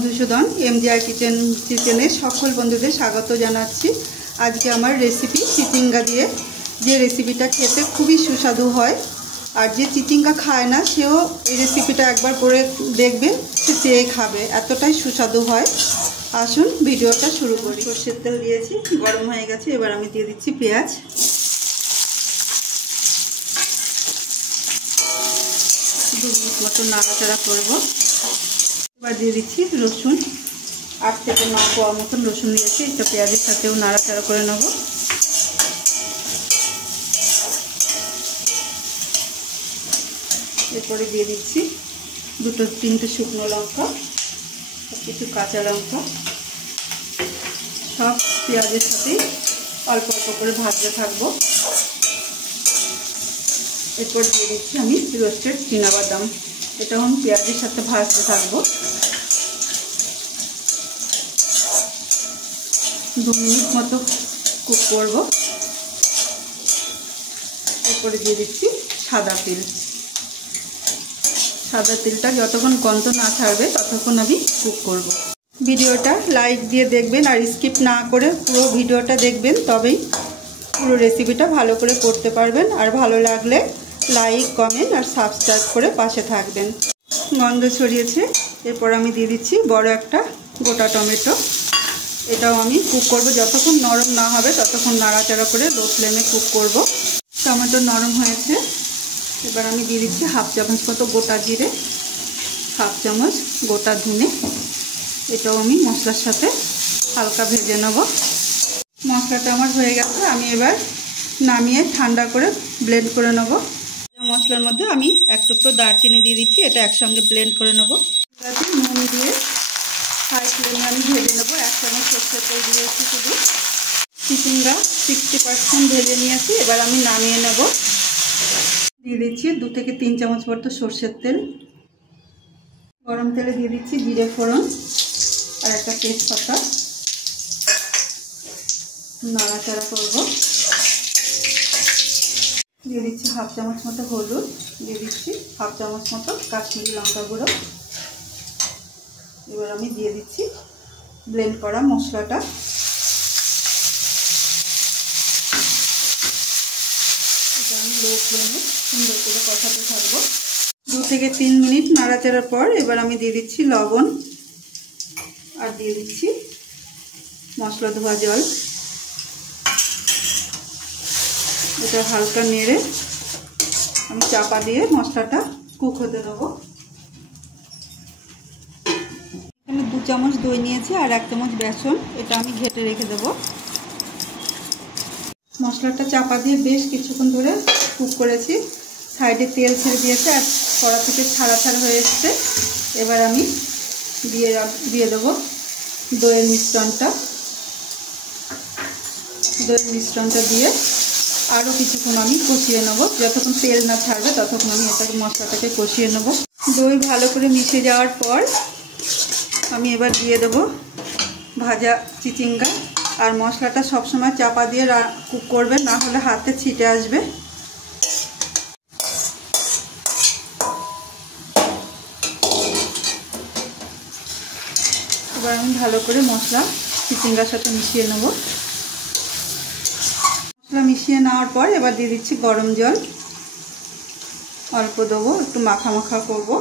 Madhusudan MGR কিচেনে সকল বন্ধুদের স্বাগত জানাচ্ছি। আজকে আমার রেসিপি চিচিঙ্গা দিয়ে, যে রেসিপিটা খেতে খুবই সুস্বাদু হয়। আর যে চিচিঙ্গা খায় না সেও এই রেসিপিটা একবার করে দেখবেন, সে চেয়ে খাবে, এতটাই সুস্বাদু হয়। আসুন ভিডিওটা শুরু করি। সরষের তেল দিয়েছি, গরম হয়ে গেছে। এবার আমি দিয়ে দিচ্ছি পেঁয়াজ। দু মিনিট মতো নাড়াচাড়া করবো। এবার দিয়ে দিচ্ছি রসুন, 8 থেকে 9 কোয়া মতন রসুন দিয়েছি। এটা পেঁয়াজের সাথেও নাড়াচাড়া করে নেব। এরপরে দিয়ে দিচ্ছি 2-3টে শুকনো লঙ্কা, কিছু কাঁচা লঙ্কা। সব পেঁয়াজের সাথেই অল্প অল্প করে ভাজতে থাকবো। এরপর দিয়ে দিচ্ছি আমি রোস্টেড চীনাবাদাম, এটাও আমি পেঁয়াজের সাথে ভাজতে থাকবো। 2 মিনিট মতো কুক করব। এরপরে দিয়ে দিচ্ছি সাদা তিল। সাদা তিলটা যতক্ষণ গন্ধ না ছাড়বে ততক্ষণ আমি কুক করব। ভিডিওটা লাইক দিয়ে দেখবেন আর স্কিপ না করে পুরো ভিডিওটা দেখবেন, তবেই পুরো রেসিপিটা ভালো করে করতে পারবেন। আর ভালো লাগলে লাইক, কমেন্ট আর সাবস্ক্রাইব করে পাশে থাকবেন। গন্ধ ছড়িয়েছে। এরপর আমি দিয়ে দিচ্ছি বড় একটা গোটা টমেটো। এটাও আমি কুক করব, যতক্ষণ নরম না হবে ততক্ষণ নাড়াচাড়া করে লো ফ্লেমে কুক করব। টমেটো নরম হয়েছে। এবার আমি দিয়ে দিচ্ছি 1/2 চামচ মতো গোটা জিরে, 1/2 চামচ গোটা ধনে। এটাও আমি মশলার সাথে হালকা ভেজে নেব। মশলাটা আমার হয়ে গেছে। আমি এবার নামিয়ে ঠান্ডা করে ব্লেন্ড করে নেব। মশলার মধ্যে আমি 1 টুকরো দারচিনি দিয়ে দিচ্ছি, এটা একসঙ্গে ব্লেন্ড করে নেব। তাতে নুন দিয়ে হাই ফ্লেমে আমি ভেজে নেব। 1 চামচ সরষের তেল দিয়েছি শুধু। চিচিঙ্গা 60% ভেজে নিয়েছি। এবার আমি নামিয়ে নেব। দিয়ে দিচ্ছি 2 থেকে 3 চামচ মতো সরষের তেল। গরম তেলে দিয়ে দিচ্ছি জিরে ফোড়ন আর একটা তেজপাতা। নাড়াচাড়া করব। দিয়ে দিচ্ছি 1/2 চামচ মতো হলুদ, দিয়ে দিচ্ছি 1/2 চামচ মতো কাশ্মীরি লঙ্কা গুঁড়ো। এবার আমি দিয়ে দিচ্ছি ব্লেন্ড করা মশলাটা। এটা আমি লো ফ্লেমে সুন্দর করে কষাতে থাকবো। 2 থেকে 3 মিনিট নাড়াচাড়ার পর এবার আমি দিয়ে দিচ্ছি লবণ আর দিয়ে দিচ্ছি মশলা ধোয়া জল। এটা হালকা নেড়ে আমি চাপা দিয়ে মশলাটা কুক হতে দেবো। এখানে 2 চামচ দই নিয়েছি আর 1 চামচ বেসন, এটা আমি ঘেটে রেখে দেবো। মশলাটা চাপা দিয়ে বেশ কিছুক্ষণ ধরে কুক করেছি। সাইডে তেল ছেড়ে দিয়েছে আর কড়া থেকে ছাড়া হয়ে এসছে। এবার আমি দিয়ে দেবো দইয়ের মিশ্রণটা। দইয়ের মিশ্রণটা দিয়ে আরও কিছুক্ষণ আমি কষিয়ে নেব। যতক্ষণ তেল না ছাড়বে ততক্ষণ আমি এটাকে মশলাটাকে কষিয়ে নেব। দই ভালো করে মিশে যাওয়ার পর আমি এবার দিয়ে দেবো ভাজা চিচিঙ্গা। আর মশলাটা সবসময় চাপা দিয়ে কুক করবেন, না হলে হাতে ছিটে আসবে। এবার আমি ভালো করে মশলা চিচিঙ্গার সাথে মিশিয়ে নেব। মশলা মিশিয়ে নেওয়ার পর এবার দিয়ে দিচ্ছি গরম জল। অল্প দেবো, একটু মাখা মাখা করবো।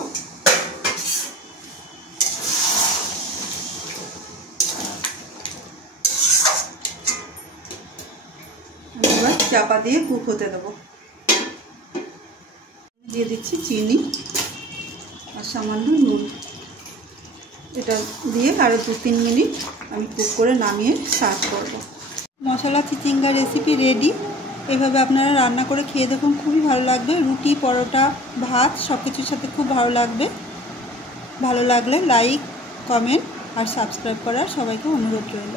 এবার চাপা দিয়ে কুক হতে দেবো। দিয়ে দিচ্ছি চিনি আর সামান্য নুন। এটা দিয়ে আরও 2-3 মিনিট আমি কুক করে নামিয়ে সার্ভ করব। মশলা চিচিঙ্গা রেসিপি রেডি। এইভাবে আপনারা রান্না করে খেয়ে দেখুন, খুবই ভালো লাগবে। রুটি, পরোটা, ভাত সব কিছুর সাথে খুব ভালো লাগবে। ভালো লাগলে লাইক, কমেন্ট আর সাবস্ক্রাইব করার সবাইকে অনুরোধ রইল।